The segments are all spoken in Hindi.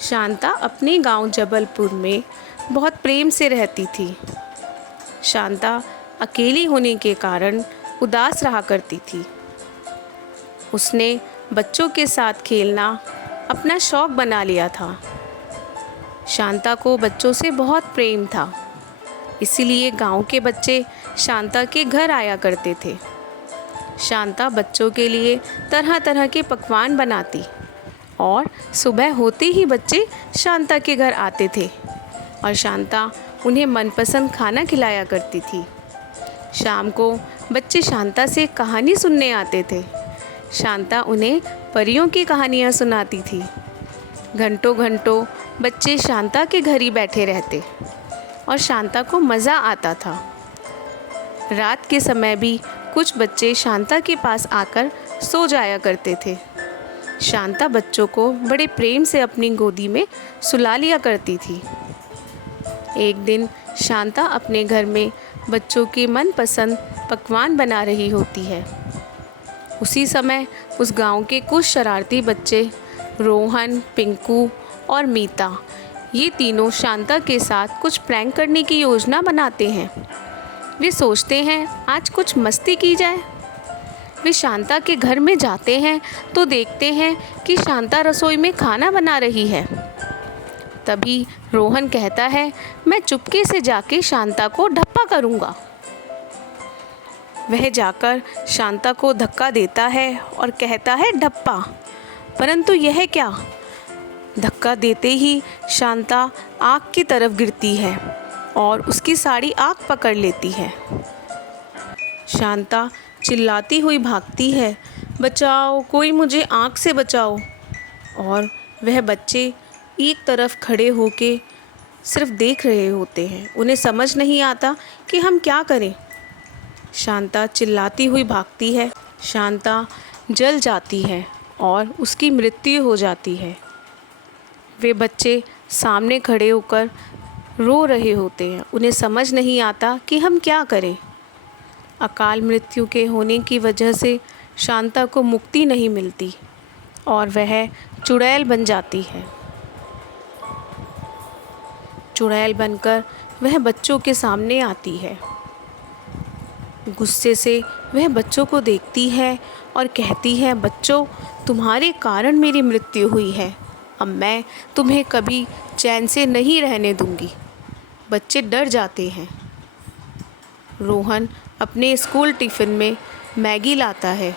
शांता अपने गांव जबलपुर में बहुत प्रेम से रहती थी। शांता अकेली होने के कारण उदास रहा करती थी। उसने बच्चों के साथ खेलना अपना शौक बना लिया था। शांता को बच्चों से बहुत प्रेम था, इसीलिए गांव के बच्चे शांता के घर आया करते थे। शांता बच्चों के लिए तरह तरह के पकवान बनाती और सुबह होते ही बच्चे शांता के घर आते थे और शांता उन्हें मनपसंद खाना खिलाया करती थी। शाम को बच्चे शांता से कहानी सुनने आते थे। शांता उन्हें परियों की कहानियाँ सुनाती थी। घंटों घंटों बच्चे शांता के घर ही बैठे रहते और शांता को मज़ा आता था। रात के समय भी कुछ बच्चे शांता के पास आकर सो जाया करते थे। शांता बच्चों को बड़े प्रेम से अपनी गोदी में सुला लिया करती थी। एक दिन शांता अपने घर में बच्चों के मनपसंद पकवान बना रही होती है। उसी समय उस गांव के कुछ शरारती बच्चे रोहन, पिंकू और मीता, ये तीनों शांता के साथ कुछ प्रैंक करने की योजना बनाते हैं। वे सोचते हैं आज कुछ मस्ती की जाए। वे शांता के घर में जाते हैं तो देखते हैं कि शांता रसोई में खाना बना रही है। तभी रोहन कहता है, मैं चुपके से जाके शांता को धप्पा करूँगा। वह जाकर शांता को धक्का देता है और कहता है धप्पा, परंतु यह क्या? धक्का देते ही शांता आग की तरफ गिरती है और उसकी साड़ी आग पकड़ लेती है। शांता चिल्लाती हुई भागती है, बचाओ, कोई मुझे आग से बचाओ। और वह बच्चे एक तरफ खड़े होके सिर्फ देख रहे होते हैं। उन्हें समझ नहीं आता कि हम क्या करें। शांता चिल्लाती हुई भागती है। शांता जल जाती है और उसकी मृत्यु हो जाती है। वे बच्चे सामने खड़े होकर रो रहे होते हैं। उन्हें समझ नहीं आता कि हम क्या करें। अकाल मृत्यु के होने की वजह से शांता को मुक्ति नहीं मिलती और वह चुड़ैल बन जाती है। चुड़ैल बनकर वह बच्चों के सामने आती है। गुस्से से वह बच्चों को देखती है और कहती है, बच्चों, तुम्हारे कारण मेरी मृत्यु हुई है। अब मैं तुम्हें कभी चैन से नहीं रहने दूंगी। बच्चे डर जाते हैं। रोहन अपने स्कूल टिफ़िन में मैगी लाता है,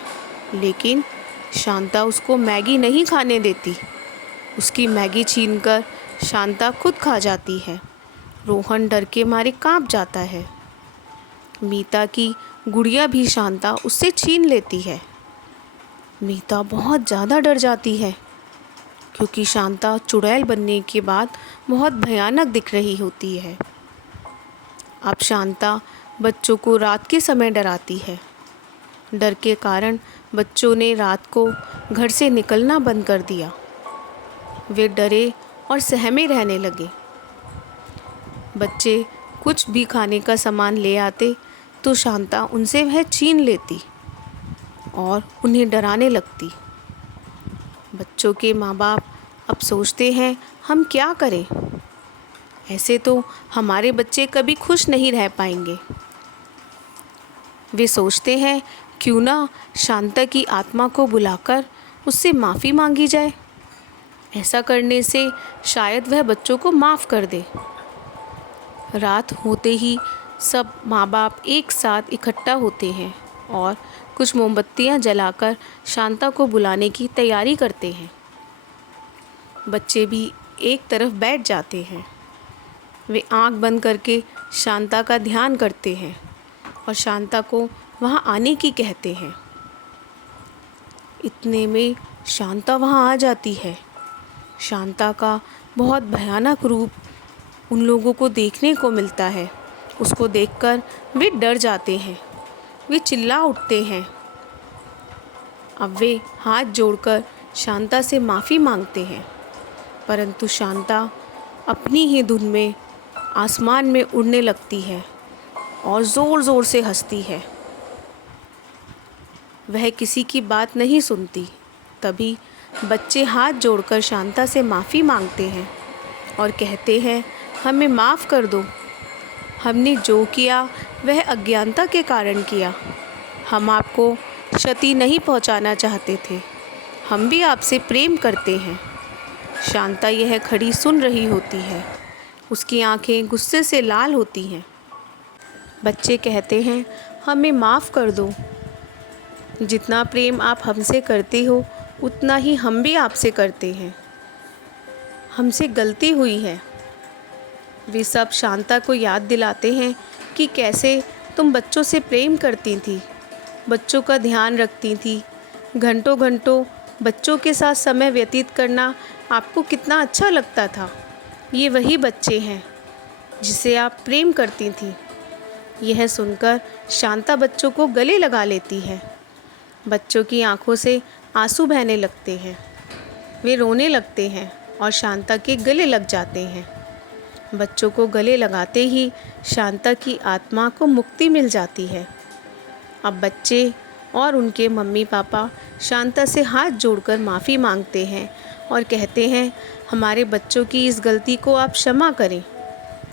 लेकिन शांता उसको मैगी नहीं खाने देती। उसकी मैगी छीनकर शांता खुद खा जाती है। रोहन डर के मारे कांप जाता है। मीता की गुड़िया भी शांता उससे छीन लेती है। मीता बहुत ज़्यादा डर जाती है क्योंकि शांता चुड़ैल बनने के बाद बहुत भयानक दिख रही होती है। अब शांता बच्चों को रात के समय डराती है। डर के कारण बच्चों ने रात को घर से निकलना बंद कर दिया। वे डरे और सहमे रहने लगे। बच्चे कुछ भी खाने का सामान ले आते तो शांता उनसे वह छीन लेती और उन्हें डराने लगती। बच्चों के माँ बाप अब सोचते हैं हम क्या करें। ऐसे तो हमारे बच्चे कभी खुश नहीं रह पाएंगे। वे सोचते हैं क्यों ना शांता की आत्मा को बुलाकर उससे माफ़ी मांगी जाए। ऐसा करने से शायद वह बच्चों को माफ़ कर दे। रात होते ही सब माँ बाप एक साथ इकट्ठा होते हैं और कुछ मोमबत्तियाँ जलाकर शांता को बुलाने की तैयारी करते हैं। बच्चे भी एक तरफ बैठ जाते हैं। वे आंख बंद करके शांता का ध्यान करते हैं और शांता को वहाँ आने की कहते हैं। इतने में शांता वहाँ आ जाती है। शांता का बहुत भयानक रूप उन लोगों को देखने को मिलता है। उसको देखकर वे डर जाते हैं। वे चिल्ला उठते हैं। अब वे हाथ जोड़कर शांता से माफ़ी मांगते हैं, परंतु शांता अपनी ही धुन में आसमान में उड़ने लगती है और ज़ोर ज़ोर से हंसती है। वह किसी की बात नहीं सुनती। तभी बच्चे हाथ जोड़कर शांता से माफ़ी मांगते हैं और कहते हैं, हमें माफ़ कर दो। हमने जो किया वह अज्ञानता के कारण किया। हम आपको क्षति नहीं पहुंचाना चाहते थे। हम भी आपसे प्रेम करते हैं। शांता यह खड़ी सुन रही होती है। उसकी आंखें गुस्से से लाल होती हैं। बच्चे कहते हैं, हमें माफ़ कर दो। जितना प्रेम आप हमसे करते हो उतना ही हम भी आपसे करते हैं। हमसे गलती हुई है। वे सब शांता को याद दिलाते हैं कि कैसे तुम बच्चों से प्रेम करती थी, बच्चों का ध्यान रखती थी। घंटों घंटों बच्चों के साथ समय व्यतीत करना आपको कितना अच्छा लगता था। ये वही बच्चे हैं जिसे आप प्रेम करती थी। यह सुनकर शांता बच्चों को गले लगा लेती है। बच्चों की आंखों से आंसू बहने लगते हैं। वे रोने लगते हैं और शांता के गले लग जाते हैं। बच्चों को गले लगाते ही शांता की आत्मा को मुक्ति मिल जाती है। अब बच्चे और उनके मम्मी पापा शांता से हाथ जोड़कर माफ़ी मांगते हैं और कहते हैं, हमारे बच्चों की इस गलती को आप क्षमा करें।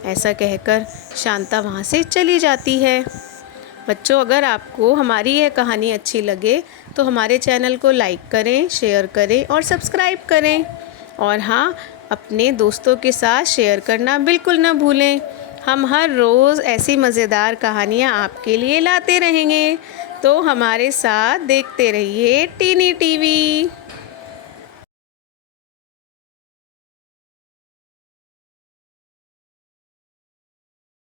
ऐसा कहकर शांता वहाँ से चली जाती है। बच्चों, अगर आपको हमारी यह कहानी अच्छी लगे तो हमारे चैनल को लाइक करें, शेयर करें और सब्सक्राइब करें। और हाँ, अपने दोस्तों के साथ शेयर करना बिल्कुल ना भूलें। हम हर रोज़ ऐसी मज़ेदार कहानियाँ आपके लिए लाते रहेंगे। तो हमारे साथ देखते रहिए टीनी टीवी।